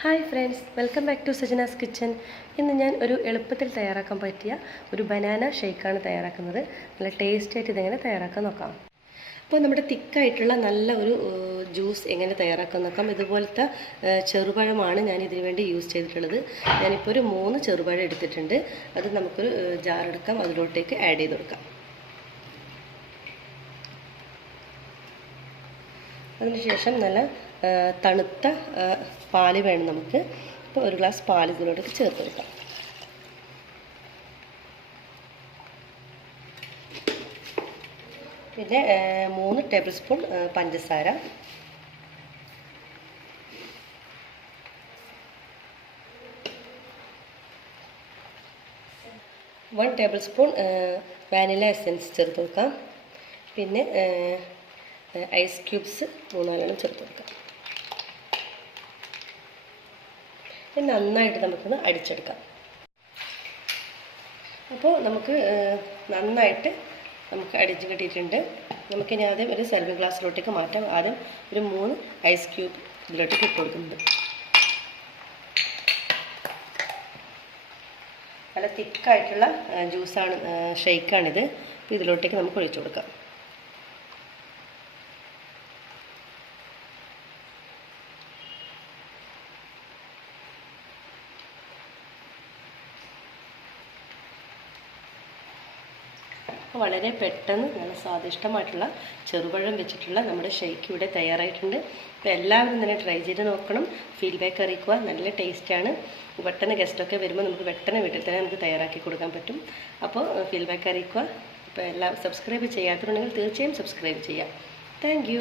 Hi friends, welcome back to Sajina's kitchen. ഇന്ന് ഞാൻ ഒരു എളുപ്പത്തിൽ തയ്യാറാക്കാൻ പറ്റിയ ഒരു ബനാന ഷേക്കാണ് തയ്യാറാക്കുന്നത്. നല്ല ടേസ്റ്റ് ആയിട്ട് ഇതെങ്ങനെ തയ്യാറാക്കാൻ നോക്കാം. അപ്പോൾ നമ്മുടെ തിക്കായിട്ടുള്ള നല്ല ഒരു ജ്യൂസ് എങ്ങനെ തയ്യാറാക്കാൻ നോക്കാം. ഇതുപോലത്തെ ചെറുപഴമാണ് ഞാൻ ഇതിനു വേണ്ടി യൂസ് ചെയ്തിട്ടുള്ളത്. ഞാനിപ്പോൾ ഒരു 3 ചെറുപഴം എടുത്തിട്ടുണ്ട്. അത് നമുക്കൊരു ജാർ എടുക്കാം, അതിലോട്ടേക്ക് ആഡ് ചെയ്ത് കൊടുക്കാം. അതിനുശേഷം നല്ല തണുത്ത പാല് വേണം നമുക്ക്. ഇപ്പോൾ ഒരു ഗ്ലാസ് പാൽ ഇതിലോട്ട് ചേർത്ത് കൊടുക്കാം. പിന്നെ 3 ടേബിൾ സ്പൂൺ പഞ്ചസാര, one table spoon vanilla essence ചേർത്ത് കൊടുക്കാം. പിന്നെ ഐസ് ക്യൂബ്സ് 3-4 ചേർത്ത് കൊടുക്കാം. നന്നായിട്ട് നമുക്കൊന്ന് അടിച്ചെടുക്കാം. അപ്പോൾ നമുക്ക് നന്നായിട്ട് അടിച്ച് കിട്ടിയിട്ടുണ്ട്. നമുക്കിനി ആദ്യം ഒരു സെർവിങ് ഗ്ലാസ്സിലോട്ടേക്ക് മാറ്റാം. ആദ്യം ഒരു 3 ഐസ് ക്യൂബ് ഇതിലോട്ടേക്ക് ഇട്ട് കൊടുക്കുന്നുണ്ട്. നല്ല തിക്കായിട്ടുള്ള ജ്യൂസാണ്, ഷെയ്ക്കാണിത്. അപ്പോൾ ഇതിലോട്ടേക്ക് നമുക്ക് ഒഴിച്ചു കൊടുക്കാം. വളരെ പെട്ടെന്ന് നല്ല സ്വാദിഷ്ടമായിട്ടുള്ള ചെറുപഴം വെച്ചിട്ടുള്ള നമ്മുടെ ഷേക്ക് ഇവിടെ തയ്യാറായിട്ടുണ്ട്. അപ്പോൾ എല്ലാവരും തന്നെ ട്രൈ ചെയ്ത് നോക്കണം, ഫീഡ്ബാക്ക് അറിയിക്കുക. നല്ല ടേസ്റ്റാണ്. പെട്ടെന്ന് ഗസ്റ്റൊക്കെ വരുമ്പോൾ നമുക്ക് പെട്ടെന്ന് വീട്ടിൽ തന്നെ നമുക്ക് തയ്യാറാക്കി കൊടുക്കാൻ പറ്റും. അപ്പോൾ ഫീഡ്ബാക്ക് അറിയിക്കുക. അപ്പോൾ എല്ലാം സബ്സ്ക്രൈബ് ചെയ്യാത്തതുണ്ടെങ്കിൽ തീർച്ചയായും സബ്സ്ക്രൈബ് ചെയ്യാം. താങ്ക്